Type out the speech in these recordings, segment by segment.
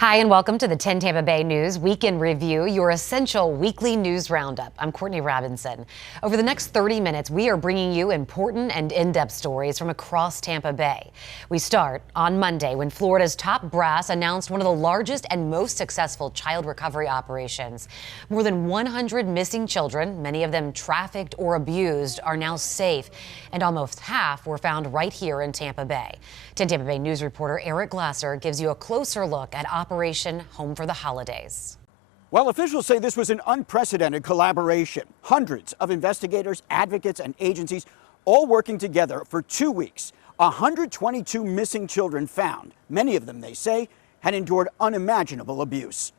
Hi, and welcome to the 10 Tampa Bay News Weekend Review, your essential weekly news roundup. I'm Courtney Robinson. Over the next 30 minutes, we are bringing you important and in-depth stories from across Tampa Bay. We start on Monday when Florida's top brass announced one of the largest and most successful child recovery operations. More than 100 missing children, many of them trafficked or abused, are now safe, and almost half were found right here in Tampa Bay. 10 Tampa Bay News reporter Eric Glasser gives you a closer look at Operation Home for the Holidays. Well, officials say this was an unprecedented collaboration. Hundreds of investigators, advocates, and agencies all working together for 2 weeks. 122 missing children found. Many of them, they say, had endured unimaginable abuse.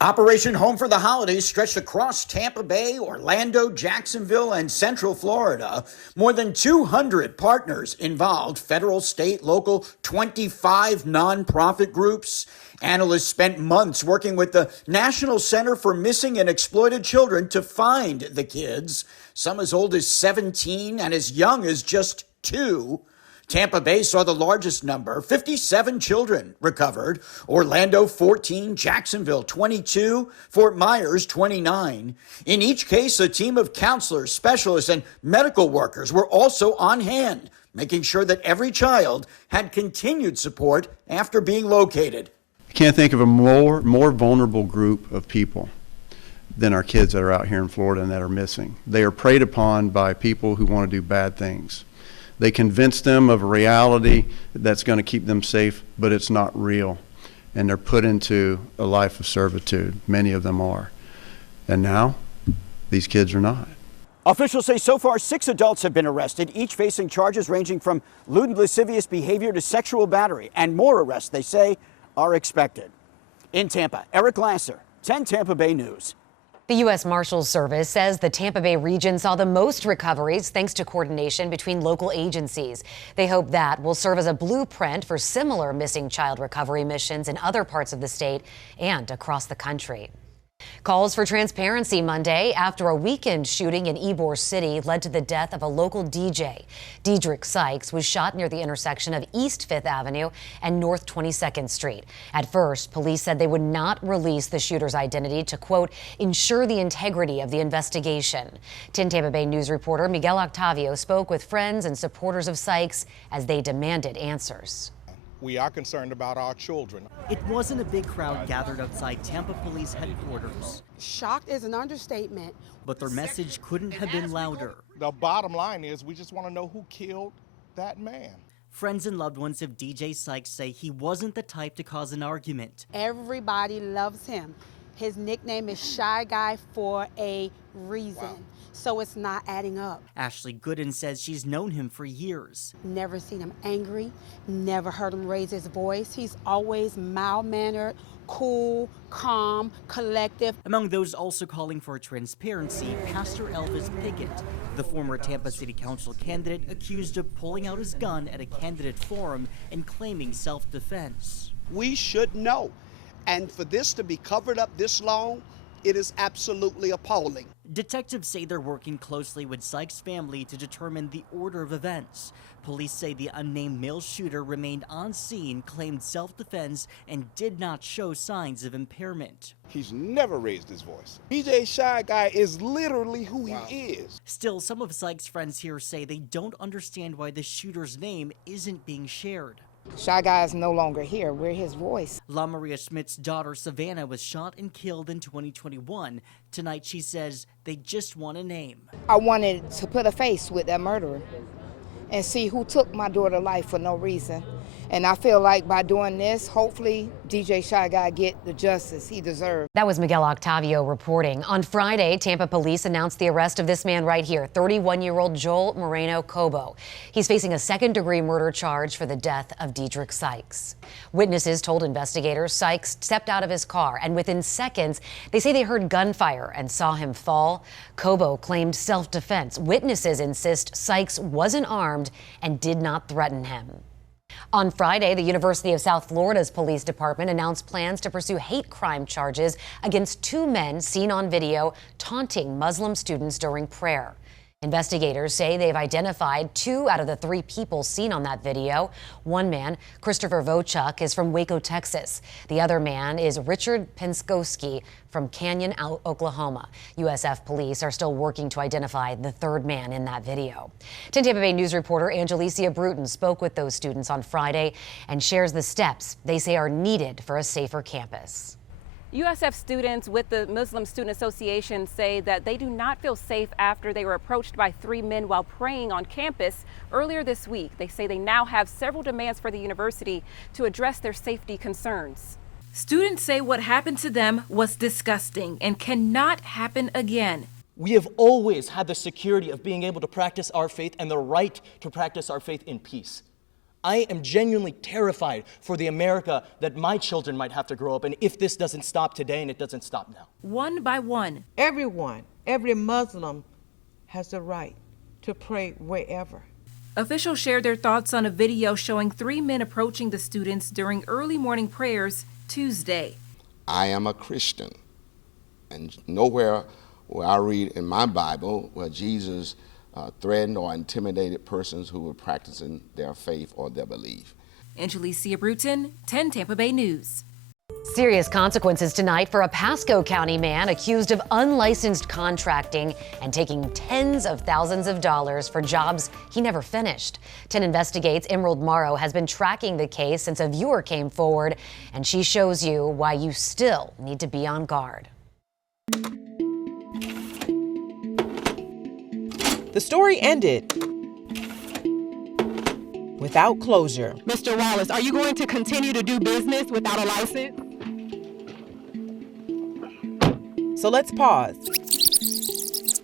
Operation Home for the Holidays stretched across Tampa Bay, Orlando, Jacksonville, and Central Florida. More than 200 partners involved, federal, state, local, 25 nonprofit groups. Analysts spent months working with the National Center for Missing and Exploited Children to find the kids, some as old as 17 and as young as just 2. Tampa Bay saw the largest number, 57 children recovered. Orlando, 14, Jacksonville, 22, Fort Myers, 29. In each case, a team of counselors, specialists, and medical workers were also on hand, making sure that every child had continued support after being located. I can't think of a more vulnerable group of people than our kids that are out here in Florida and that are missing. They are preyed upon by people who want to do bad things. They convince them of a reality that's going to keep them safe, but it's not real. And they're put into a life of servitude. Many of them are. And now, these kids are not. Officials say so far 6 adults have been arrested, each facing charges ranging from lewd and lascivious behavior to sexual battery. And more arrests, they say, are expected. In Tampa, Eric Glasser, 10 Tampa Bay News. The U.S. Marshals Service says the Tampa Bay region saw the most recoveries thanks to coordination between local agencies. They hope that will serve as a blueprint for similar missing child recovery missions in other parts of the state and across the country. Calls for transparency Monday after a weekend shooting in Ybor City led to the death of a local DJ. Diedrich Sykes was shot near the intersection of East 5th Avenue and North 22nd Street. At first, police said they would not release the shooter's identity to, quote, ensure the integrity of the investigation. 10 Tampa Bay News reporter Miguel Octavio spoke with friends and supporters of Sykes as they demanded answers. We are concerned about our children. It wasn't a big crowd gathered outside Tampa Police headquarters. Shocked is an understatement. But their message couldn't have been louder. The bottom line is we just want to know who killed that man. Friends and loved ones of DJ Sykes say he wasn't the type to cause an argument. Everybody loves him. His nickname is Shy Guy for a reason. Wow. So it's not adding up. Ashley Gooden says she's known him for years. Never seen him angry, never heard him raise his voice. He's always mild-mannered, cool, calm, collective. Among those also calling for transparency, Pastor Elvis Pickett, the former Tampa City Council candidate accused of pulling out his gun at a candidate forum and claiming self-defense. We should know. And for this to be covered up this long, it is absolutely appalling. Detectives say they're working closely with Sykes' family to determine the order of events. Police say the unnamed male shooter remained on scene, claimed self-defense, and did not show signs of impairment. He's never raised his voice. DJ Shy Guy is literally who he is. Still, some of Sykes' friends here say they don't understand why the shooter's name isn't being shared. Shy Guy is no longer here. We're his voice. La Maria Schmidt's daughter, Savannah, was shot and killed in 2021. Tonight, she says they just want a name. I wanted to put a face with that murderer and see who took my daughter's life for no reason. And I feel like by doing this, hopefully DJ Shy Guy get the justice he deserves. That was Miguel Octavio reporting. On Friday, Tampa police announced the arrest of this man right here, 31-year-old Joel Moreno Cobo. He's facing a second-degree murder charge for the death of Diedrich Sykes. Witnesses told investigators Sykes stepped out of his car, and within seconds, they say they heard gunfire and saw him fall. Cobo claimed self-defense. Witnesses insist Sykes wasn't armed and did not threaten him. On Friday, the University of South Florida's police department announced plans to pursue hate crime charges against 2 men seen on video taunting Muslim students during prayer. Investigators say they've identified 2 out of the 3 people seen on that video. One man, Christopher Vochuk, is from Waco, Texas. The other man is Richard Penskowski from Canyon, Oklahoma. USF police are still working to identify the 3rd man in that video. 10 Tampa Bay News reporter Angelicia Bruton spoke with those students on Friday and shares the steps they say are needed for a safer campus. USF students with the Muslim Student Association say that they do not feel safe after they were approached by 3 men while praying on campus earlier this week. They say they now have several demands for the university to address their safety concerns. Students say what happened to them was disgusting and cannot happen again. We have always had the security of being able to practice our faith and the right to practice our faith in peace. I am genuinely terrified for the America that my children might have to grow up in if this doesn't stop today, and it doesn't stop now. One by one. Every Muslim has the right to pray wherever. Officials shared their thoughts on a video showing 3 men approaching the students during early morning prayers Tuesday. I am a Christian, and nowhere where I read in my Bible where Jesus threatened or intimidated persons who were practicing their faith or their belief. Angelicia Bruton, 10 Tampa Bay News. Serious consequences tonight for a Pasco County man accused of unlicensed contracting and taking tens of thousands of dollars for jobs he never finished. 10 Investigates' Emerald Morrow has been tracking the case since a viewer came forward, and she shows you why you still need to be on guard. The story ended without closure. Mr. Wallace, are you going to continue to do business without a license? So let's pause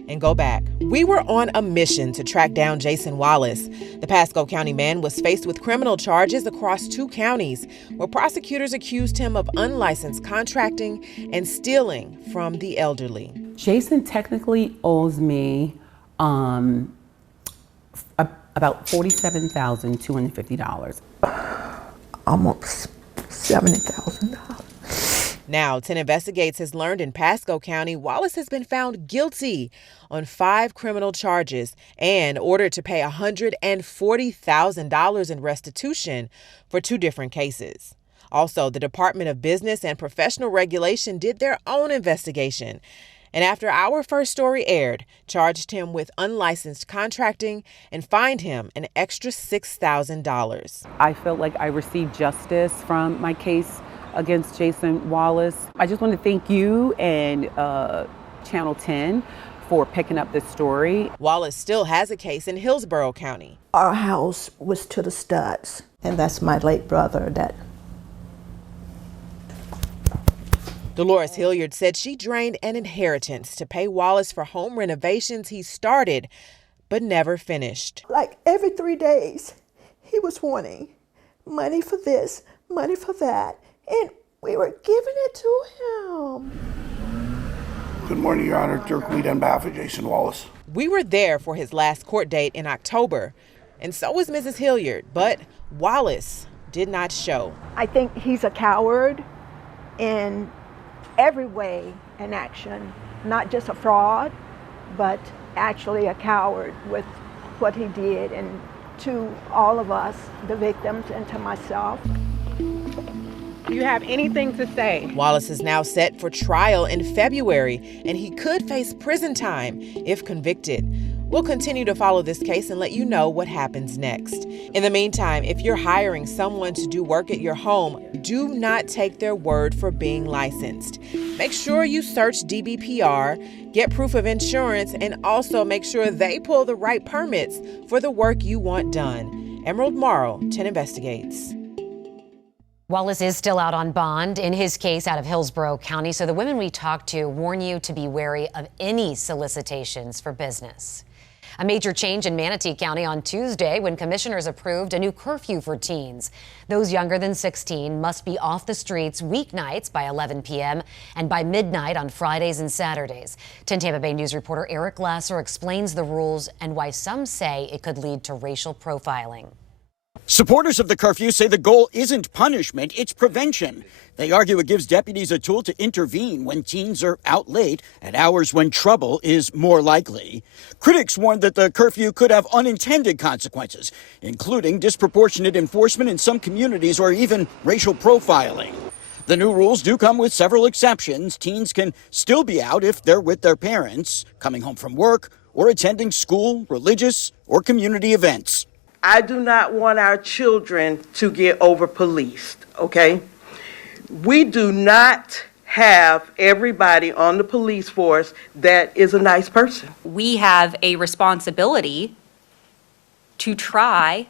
and go back. We were on a mission to track down Jason Wallace. The Pasco County man was faced with criminal charges across 2 counties where prosecutors accused him of unlicensed contracting and stealing from the elderly. Jason technically owes me about $47,250. Almost $70,000. Now, 10 Investigates has learned in Pasco County, Wallace has been found guilty on 5 criminal charges and ordered to pay $140,000 in restitution for 2 different cases. Also, the Department of Business and Professional Regulation did their own investigation, and after our first story aired, charged him with unlicensed contracting and fined him an extra $6,000. I felt like I received justice from my case against Jason Wallace. I just want to thank you and Channel 10 for picking up this story. Wallace still has a case in Hillsborough County. Our house was to the studs, and that's my late brother that. Dolores Hilliard said she drained an inheritance to pay Wallace for home renovations he started but never finished. Like every 3 days, he was wanting money for this, money for that, and we were giving it to him. Good morning, Your Honor. Dirk Weed on behalf of Jason Wallace. We were there for his last court date in October, and so was Mrs. Hilliard, but Wallace did not show. I think he's a coward in every way in action, not just a fraud, but actually a coward with what he did, and to all of us, the victims, and to myself. Do you have anything to say? Wallace is now set for trial in February, and he could face prison time if convicted. We'll continue to follow this case and let you know what happens next. In the meantime, if you're hiring someone to do work at your home, do not take their word for being licensed. Make sure you search DBPR, get proof of insurance, and also make sure they pull the right permits for the work you want done. Emerald Morrow, 10 Investigates. Wallace is still out on bond in his case out of Hillsborough County, so the women we talked to warn you to be wary of any solicitations for business. A major change in Manatee County on Tuesday when commissioners approved a new curfew for teens. Those younger than 16 must be off the streets weeknights by 11 p.m. and by midnight on Fridays and Saturdays. 10 Tampa Bay News reporter Eric Lasser explains the rules and why some say it could lead to racial profiling. Supporters of the curfew say the goal isn't punishment, it's prevention. They argue it gives deputies a tool to intervene when teens are out late at hours when trouble is more likely. Critics warned that the curfew could have unintended consequences, including disproportionate enforcement in some communities or even racial profiling. The new rules do come with several exceptions. Teens can still be out if they're with their parents, coming home from work, or attending school, religious, or community events. I do not want our children to get over-policed, okay? We do not have everybody on the police force that is a nice person. We have a responsibility to try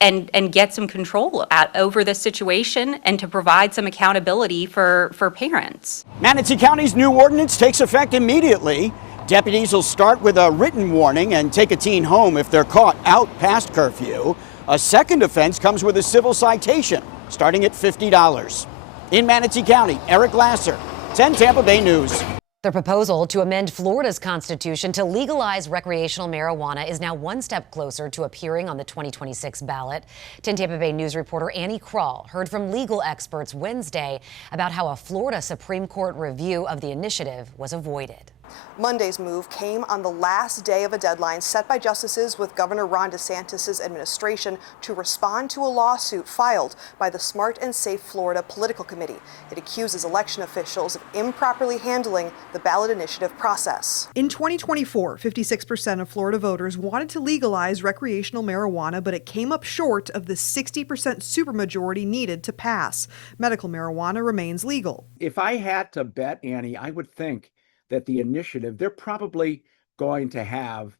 and get some control over this situation and to provide some accountability for parents. Manatee County's new ordinance takes effect immediately. Deputies will start with a written warning and take a teen home if they're caught out past curfew. A second offense comes with a civil citation, starting at $50. In Manatee County, Eric Lasser, 10 Tampa Bay News. The proposal to amend Florida's constitution to legalize recreational marijuana is now one step closer to appearing on the 2026 ballot. 10 Tampa Bay News reporter Annie Krall heard from legal experts Wednesday about how a Florida Supreme Court review of the initiative was avoided. Monday's move came on the last day of a deadline set by justices with Governor Ron DeSantis' administration to respond to a lawsuit filed by the Smart and Safe Florida Political Committee. It accuses election officials of improperly handling the ballot initiative process. In 2024, 56% of Florida voters wanted to legalize recreational marijuana, but it came up short of the 60% supermajority needed to pass. Medical marijuana remains legal. If I had to bet, Annie, I would think that the initiative, they're probably going to have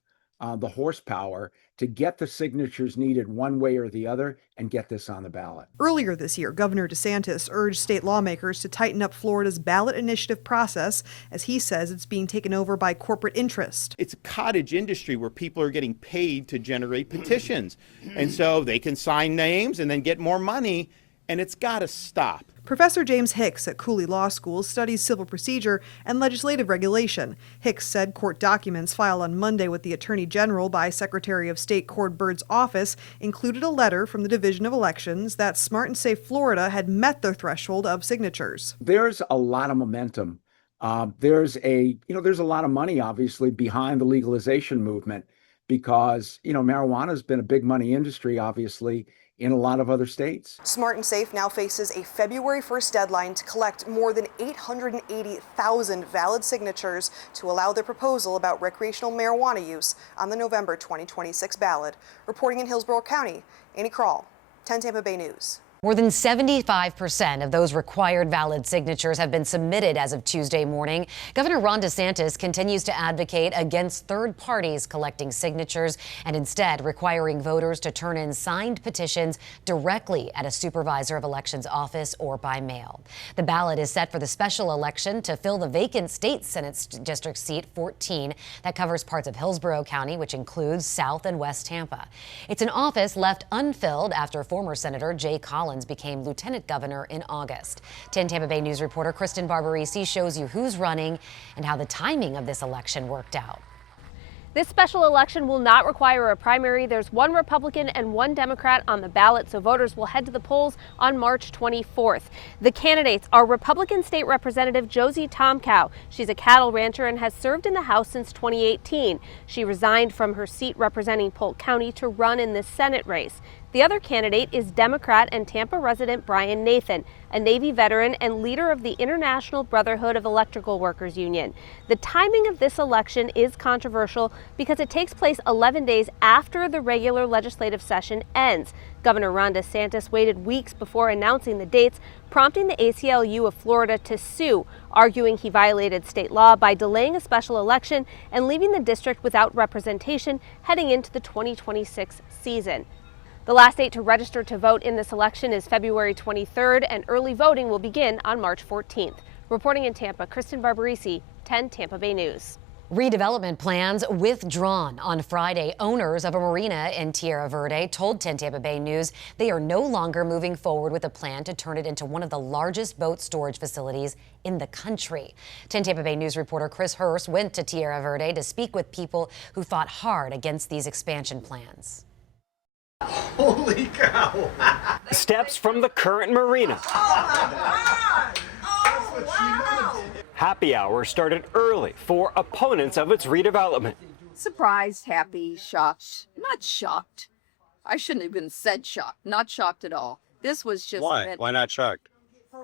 the horsepower to get the signatures needed one way or the other and get this on the ballot. Earlier this year, Governor DeSantis urged state lawmakers to tighten up Florida's ballot initiative process, as he says it's being taken over by corporate interest. It's a cottage industry where people are getting paid to generate petitions. And so they can sign names and then get more money, and it's got to stop. Professor James Hicks at Cooley Law School studies civil procedure and legislative regulation. Hicks said court documents filed on Monday with the Attorney General by Secretary of State Cord Bird's office included a letter from the Division of Elections that Smart and Safe Florida had met their threshold of signatures. There's a lot of momentum. There's a lot of money, obviously, behind the legalization movement because, marijuana has been a big money industry, obviously, in a lot of other states. Smart and Safe now faces a February 1st deadline to collect more than 880,000 valid signatures to allow their proposal about recreational marijuana use on the November 2026 ballot. Reporting in Hillsborough County, Annie Krall, 10 Tampa Bay News. More than 75% of those required valid signatures have been submitted as of Tuesday morning. Governor Ron DeSantis continues to advocate against third parties collecting signatures and instead requiring voters to turn in signed petitions directly at a supervisor of elections office or by mail. The ballot is set for the special election to fill the vacant state Senate District Seat 14 that covers parts of Hillsborough County, which includes South and West Tampa. It's an office left unfilled after former Senator Jay Collins became lieutenant governor in August. 10 Tampa Bay News reporter Kristen Barbarisi shows you who's running and how the timing of this election worked out. This special election will not require a primary. There's one Republican and one Democrat on the ballot, so voters will head to the polls on March 24th. The candidates are Republican State Representative Josie Tomkow. She's a cattle rancher and has served in the House since 2018. She resigned from her seat representing Polk County to run in this Senate race. The other candidate is Democrat and Tampa resident Brian Nathan, a Navy veteran and leader of the International Brotherhood of Electrical Workers Union. The timing of this election is controversial because it takes place 11 days after the regular legislative session ends. Governor Ron DeSantis waited weeks before announcing the dates, prompting the ACLU of Florida to sue, arguing he violated state law by delaying a special election and leaving the district without representation heading into the 2026 season. The last date to register to vote in this election is February 23rd, and early voting will begin on March 14th. Reporting in Tampa, Kristen Barbarisi, 10 Tampa Bay News. Redevelopment plans withdrawn on Friday. Owners of a marina in Tierra Verde told 10 Tampa Bay News they are no longer moving forward with a plan to turn it into one of the largest boat storage facilities in the country. 10 Tampa Bay News reporter Chris Hurst went to Tierra Verde to speak with people who fought hard against these expansion plans. Holy cow! Steps from the current marina. Happy hour started early for opponents of its redevelopment. Surprised, happy, shocked. Not shocked. I shouldn't have even said shocked. Not shocked at all. This was just Why? Why not shocked?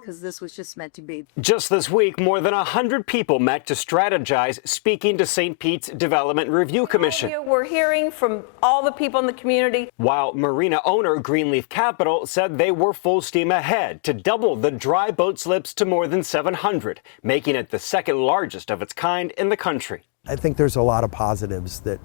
Because this was just meant to be. Just this week, more than 100 people met to strategize, speaking to St. Pete's Development Review Commission. We're hearing from all the people in the community. While marina owner Greenleaf Capital said they were full steam ahead to double the dry boat slips to more than 700, making it the second largest of its kind in the country. I think there's a lot of positives that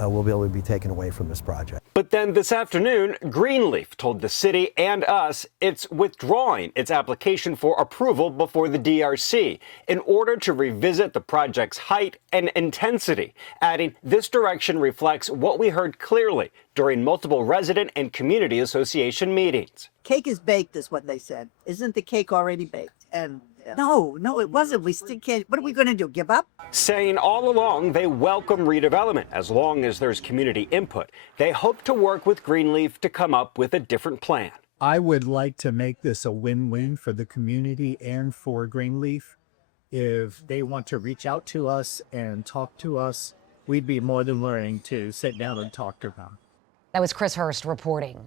will be able to be taken away from this project. But then this afternoon, Greenleaf told the city and us it's withdrawing its application for approval before the DRC in order to revisit the project's height and intensity, adding this direction reflects what we heard clearly during multiple resident and community association meetings. Cake is baked is what they said. Isn't the cake already baked? And no, it wasn't. We still can't. What are we going to do? Give up? Saying all along they welcome redevelopment as long as there's community input. They hope to work with Greenleaf to come up with a different plan. I would like to make this a win-win for the community and for Greenleaf. If they want to reach out to us and talk to us, we'd be more than willing to sit down and talk to them. That was Chris Hurst reporting.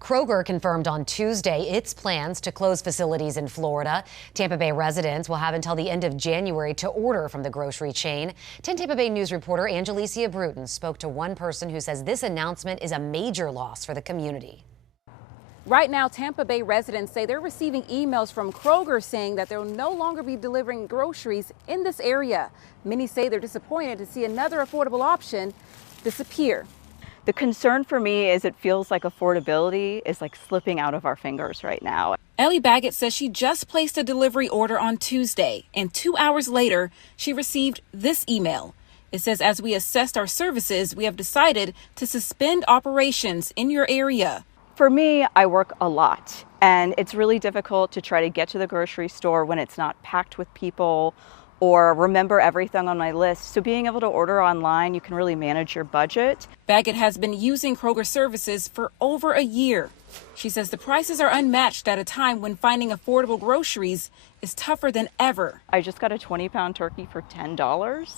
Kroger confirmed on Tuesday its plans to close facilities in Florida. Tampa Bay residents will have until the end of January to order from the grocery chain. 10 Tampa Bay News reporter Angelicia Bruton spoke to one person who says this announcement is a major loss for the community. Right now, Tampa Bay residents say they're receiving emails from Kroger saying that they'll no longer be delivering groceries in this area. Many say they're disappointed to see another affordable option disappear. The concern for me is it feels like affordability is like slipping out of our fingers right now. Ellie Baggett says she just placed a delivery order on Tuesday, and 2 hours later, she received this email. It says, as we assessed our services, we have decided to suspend operations in your area. For me, I work a lot, and it's really difficult to try to get to the grocery store when it's not packed with people or remember everything on my list. So being able to order online, you can really manage your budget. Baggett has been using Kroger services for over a year. She says the prices are unmatched at a time when finding affordable groceries is tougher than ever. I just got a 20-pound turkey for $10.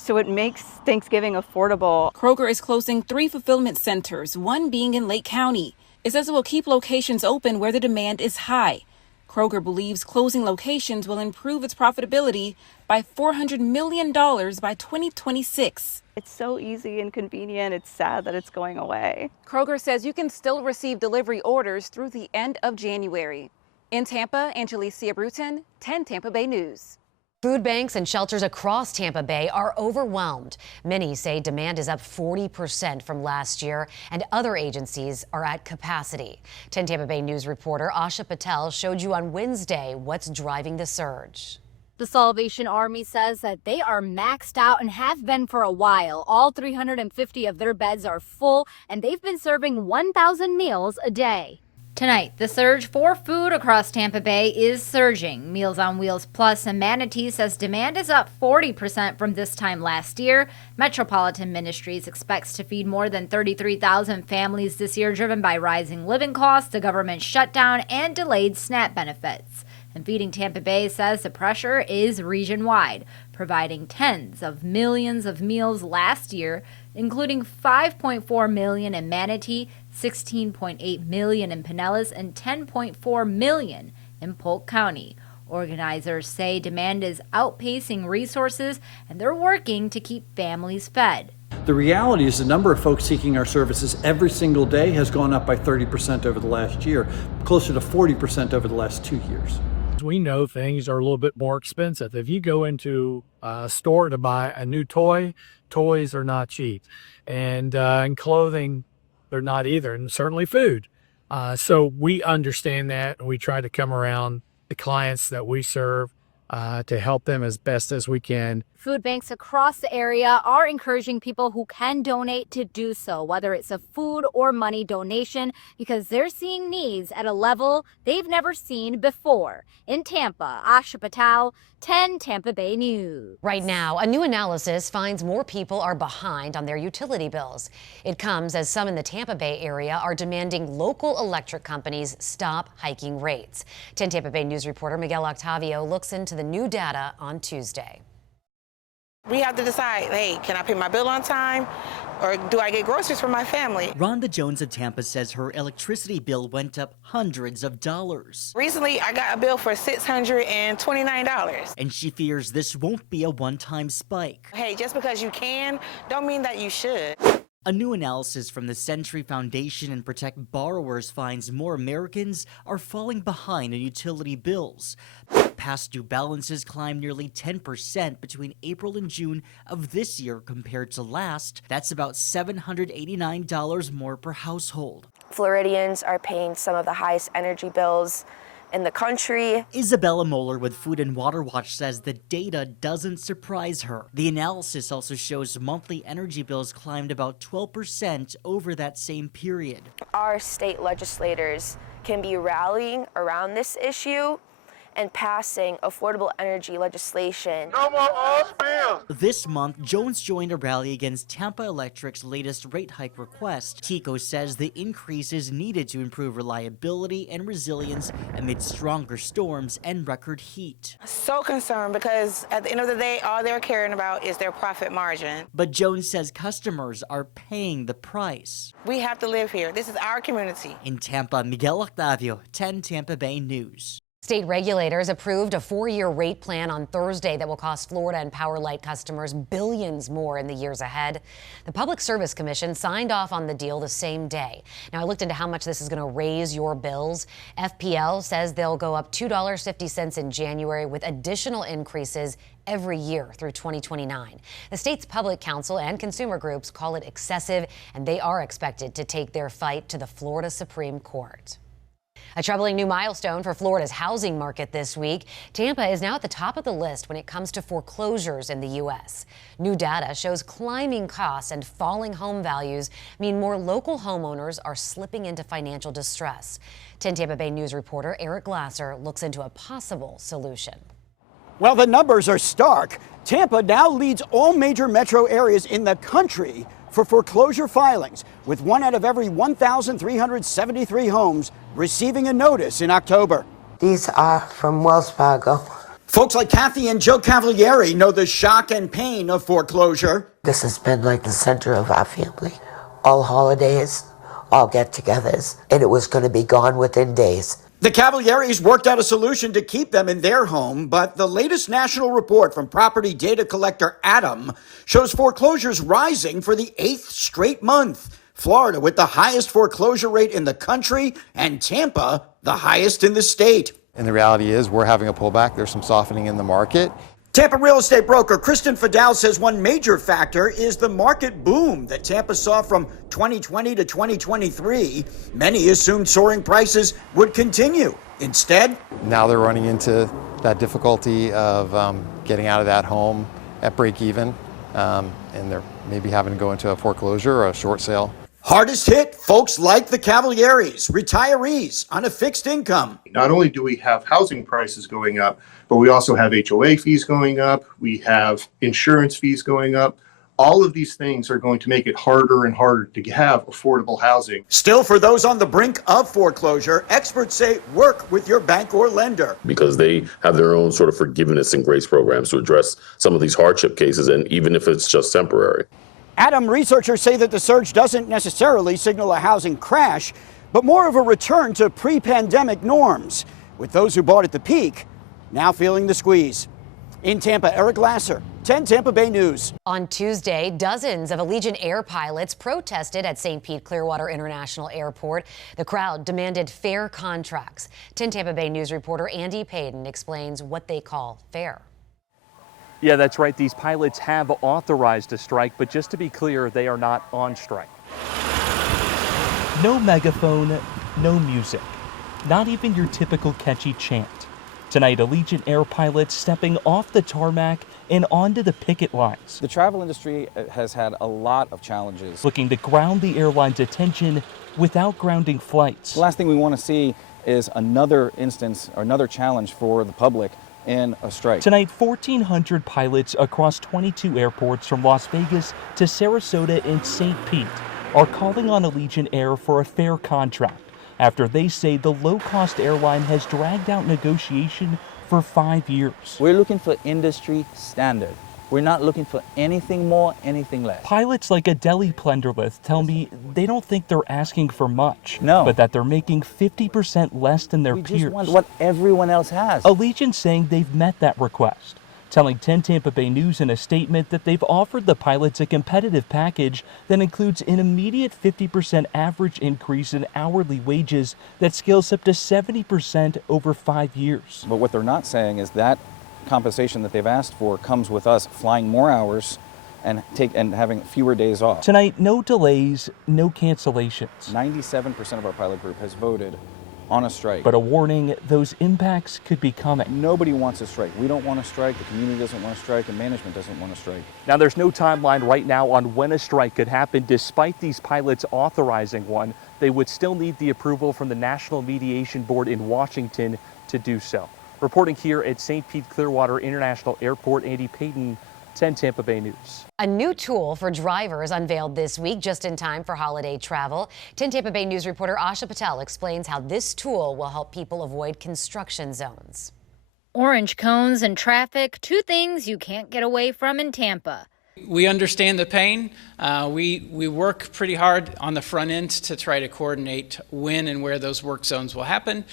So it makes Thanksgiving affordable. Kroger is closing 3 fulfillment centers, one being in Lake County. It says it will keep locations open where the demand is high. Kroger believes closing locations will improve its profitability by $400 million by 2026. It's so easy and convenient. It's sad that it's going away. Kroger says you can still receive delivery orders through the end of January. In Tampa, Angelicia Bruton, 10 Tampa Bay News. Food banks and shelters across Tampa Bay are overwhelmed. Many say demand is up 40% from last year, and other agencies are at capacity. 10 Tampa Bay News reporter Asha Patel showed you on Wednesday what's driving the surge. The Salvation Army says that they are maxed out and have been for a while. All 350 of their beds are full, and they've been serving 1,000 meals a day. Tonight, the surge for food across Tampa Bay is surging. Meals on Wheels Plus and Manatee says demand is up 40% from this time last year. Metropolitan Ministries expects to feed more than 33,000 families this year, driven by rising living costs, the government shutdown, and delayed SNAP benefits. And Feeding Tampa Bay says the pressure is region-wide, providing tens of millions of meals last year, including 5.4 million in Manatee, 16.8 million in Pinellas, and 10.4 million in Polk County. Organizers say demand is outpacing resources, and they're working to keep families fed. The reality is the number of folks seeking our services every single day has gone up by 30% over the last year, closer to 40% over the last 2 years. We know things are a little bit more expensive. If you go into a store to buy a new toy, toys are not cheap. And clothing, they're not either, and certainly food. So we understand that, and we try to come around the clients that we serve to help them as best as we can. Food banks across the area are encouraging people who can donate to do so, whether it's a food or money donation, because they're seeing needs at a level they've never seen before. In Tampa, Asha Patel, 10 Tampa Bay News. Right now, a new analysis finds more people are behind on their utility bills. It comes as some in the Tampa Bay area are demanding local electric companies stop hiking rates. 10 Tampa Bay News reporter Miguel Octavio looks into the new data on Tuesday. We have to decide, hey, can I pay my bill on time or do I get groceries for my family? Rhonda Jones of Tampa says her electricity bill went up hundreds of dollars. Recently, I got a bill for $629. And she fears this won't be a one-time spike. Hey, just because you can, don't mean that you should. A new analysis from the Century Foundation and Protect Borrowers finds more Americans are falling behind on utility bills. Past due balances climbed nearly 10% between April and June of this year compared to last. That's about $789 more per household. Floridians are paying some of the highest energy bills in the country. Isabella Moeller with Food and Water Watch says the data doesn't surprise her. The analysis also shows monthly energy bills climbed about 12% over that same period. Our state legislators can be rallying around this issue and passing affordable energy legislation. No more oil spill! This month, Jones joined a rally against Tampa Electric's latest rate hike request. TECO says the increase is needed to improve reliability and resilience amid stronger storms and record heat. So concerned because at the end of the day, all they're caring about is their profit margin. But Jones says customers are paying the price. We have to live here. This is our community. In Tampa, Miguel Octavio, 10 Tampa Bay News. State regulators approved a 4-year rate plan on Thursday that will cost Florida and Power Light customers billions more in the years ahead. The Public Service Commission signed off on the deal the same day. Now, I looked into how much this is going to raise your bills. FPL says they'll go up $2.50 in January with additional increases every year through 2029. The state's public counsel and consumer groups call it excessive, and they are expected to take their fight to the Florida Supreme Court. A troubling new milestone for Florida's housing market this week. Tampa is now at the top of the list when it comes to foreclosures in the U.S. New data shows climbing costs and falling home values mean more local homeowners are slipping into financial distress. 10 Tampa Bay News reporter Eric Glasser looks into a possible solution. Well, the numbers are stark. Tampa now leads all major metro areas in the country for foreclosure filings, with 1 out of every 1,373 homes receiving a notice in October. These are from Wells Fargo. Folks like Kathy and Joe Cavalieri know the shock and pain of foreclosure. This has been like the center of our family. All holidays, all get-togethers, and it was going to be gone within days. The Cavalieris worked out a solution to keep them in their home, but the latest national report from property data collector Adam shows foreclosures rising for the 8th straight month. Florida with the highest foreclosure rate in the country, and Tampa the highest in the state. And the reality is we're having a pullback. There's some softening in the market. Tampa real estate broker Kristen Fidel says one major factor is the market boom that Tampa saw from 2020 to 2023. Many assumed soaring prices would continue. Instead, now they're running into that difficulty of getting out of that home at break even, and they're maybe having to go into a foreclosure or a short sale. Hardest hit, folks like the Cavalieris, retirees on a fixed income. Not only do we have housing prices going up, but we also have HOA fees going up. We have insurance fees going up. All of these things are going to make it harder and harder to have affordable housing. Still, for those on the brink of foreclosure, experts say work with your bank or lender. Because they have their own sort of forgiveness and grace programs to address some of these hardship cases, and even if it's just temporary. Adam, researchers say that the surge doesn't necessarily signal a housing crash, but more of a return to pre-pandemic norms, with those who bought at the peak now feeling the squeeze. In Tampa, Eric Glasser, 10 Tampa Bay News. On Tuesday, dozens of Allegiant Air pilots protested at St. Pete Clearwater International Airport. The crowd demanded fair contracts. 10 Tampa Bay News reporter Andy Payton explains what they call fair. Yeah, that's right. These pilots have authorized a strike, but just to be clear, they are not on strike. No megaphone, no music, not even your typical catchy chant. Tonight, Allegiant Air pilots stepping off the tarmac and onto the picket lines. The travel industry has had a lot of challenges. Looking to ground the airline's attention without grounding flights. The last thing we want to see is another instance or another challenge for the public in a strike. Tonight, 1,400 pilots across 22 airports from Las Vegas to Sarasota and St. Pete are calling on Allegiant Air for a fair contract after they say the low-cost airline has dragged out negotiation for 5 years. We're looking for industry standard. We're not looking for anything more, anything less. Pilots like Adeli Plenderlith tell me they don't think they're asking for much. No. But that they're making 50% less than their We peers. just want what everyone else has. Allegiant saying they've met that request, telling 10 Tampa Bay News in a statement that they've offered the pilots a competitive package that includes an immediate 50% average increase in hourly wages that scales up to 70% over 5 years. But what they're not saying is that compensation that they've asked for comes with us flying more hours and having fewer days off. Tonight, no delays, no cancellations. 97% of our pilot group has voted on a strike. But a warning, those impacts could be coming. Nobody wants a strike. We don't want to strike, the community doesn't want to strike, and management doesn't want to strike. Now, there's no timeline right now on when a strike could happen. Despite these pilots authorizing one, they would still need the approval from the National Mediation Board in Washington to do so. Reporting here at St. Pete Clearwater International Airport, Andy Payton, 10 Tampa Bay News. A new tool for drivers unveiled this week just in time for holiday travel. 10 Tampa Bay News reporter Asha Patel explains how this tool will help people avoid construction zones. Orange cones and traffic, two things you can't get away from in Tampa. We understand the pain. We work pretty hard on the front end to try to coordinate when and where those work zones will happen.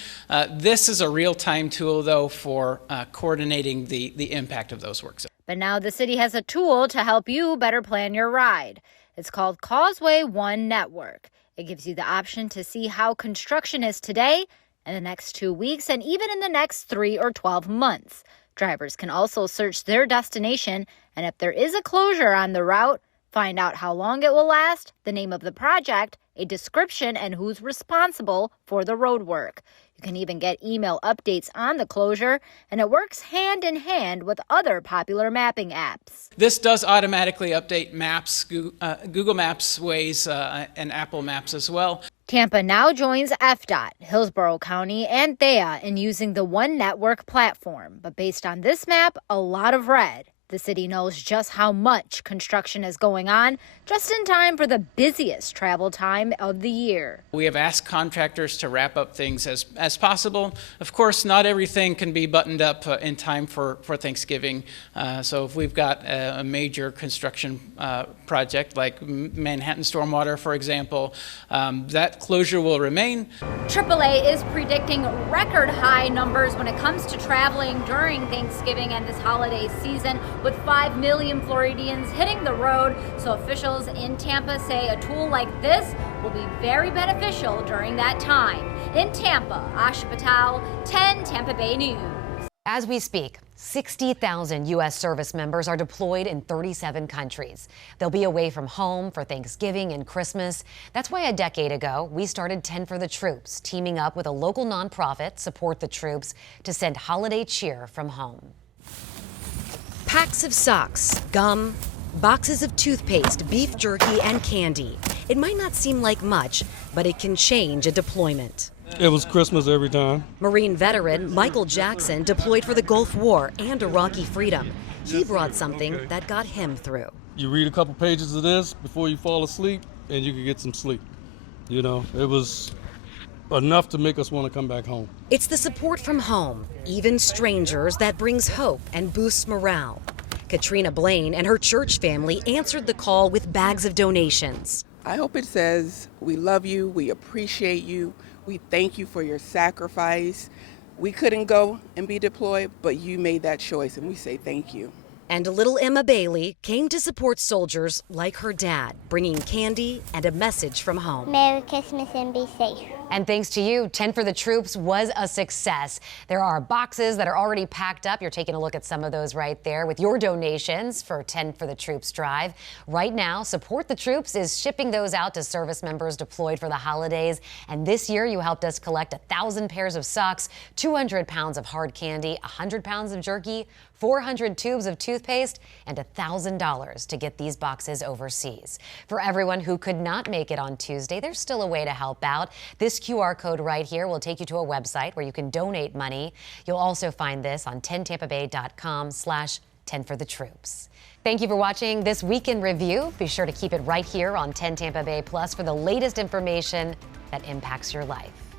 This is a real-time tool, though, for coordinating the impact of those work zones. But now the city has a tool to help you better plan your ride. It's called Causeway One Network. It gives you the option to see how construction is today, in the next 2 weeks, and even in the next 3 or 12 months. Drivers can also search their destination, and if there is a closure on the route, find out how long it will last, the name of the project, a description, and who's responsible for the road work. You can even get email updates on the closure, and it works hand in hand with other popular mapping apps. This does automatically update maps, Google Maps, Waze, and Apple Maps as well. Tampa now joins FDOT, Hillsborough County, and THEA in using the One Network platform. But based on this map, a lot of red. The city knows just how much construction is going on, just in time for the busiest travel time of the year. We have asked contractors to wrap up things as possible. Of course, not everything can be buttoned up in time for Thanksgiving. So if we've got a major construction project like Manhattan Stormwater, for example, that closure will remain. AAA is predicting record high numbers when it comes to traveling during Thanksgiving and this holiday season, with 5 million Floridians hitting the road. So officials in Tampa say a tool like this will be very beneficial during that time. In Tampa, Asha Patel, 10 Tampa Bay News. As we speak, 60,000 U.S. service members are deployed in 37 countries. They'll be away from home for Thanksgiving and Christmas. That's why a decade ago, we started 10 for the Troops, teaming up with a local nonprofit, Support the Troops, to send holiday cheer from home. Packs of socks, gum, boxes of toothpaste, beef jerky, and candy. It might not seem like much, but it can change a deployment. It was Christmas every time. Marine veteran Michael Jackson deployed for the Gulf War and Iraqi freedom. He brought something that got him through. You read a couple pages of this before you fall asleep, and you can get some sleep. You know, it was enough to make us want to come back home. It's the support from home, even strangers, that brings hope and boosts morale. Katrina Blaine and her church family answered the call with bags of donations. I hope it says, we love you, we appreciate you, we thank you for your sacrifice. We couldn't go and be deployed, but you made that choice, and we say thank you. And little Emma Bailey came to support soldiers like her dad, bringing candy and a message from home. Merry Christmas and be safe. And thanks to you, 10 for the Troops was a success. There are boxes that are already packed up. You're taking a look at some of those right there with your donations for 10 for the Troops Drive. Right now, Support the Troops is shipping those out to service members deployed for the holidays. And this year, you helped us collect 1,000 pairs of socks, 200 pounds of hard candy, 100 pounds of jerky, 400 tubes of toothpaste, and $1,000 to get these boxes overseas. For everyone who could not make it on Tuesday, there's still a way to help out. This QR code right here will take you to a website where you can donate money. You'll also find this on 10tampabay.com/10 for the troops. Thank you for watching this Week in Review. Be sure to keep it right here on 10 Tampa Bay Plus for the latest information that impacts your life.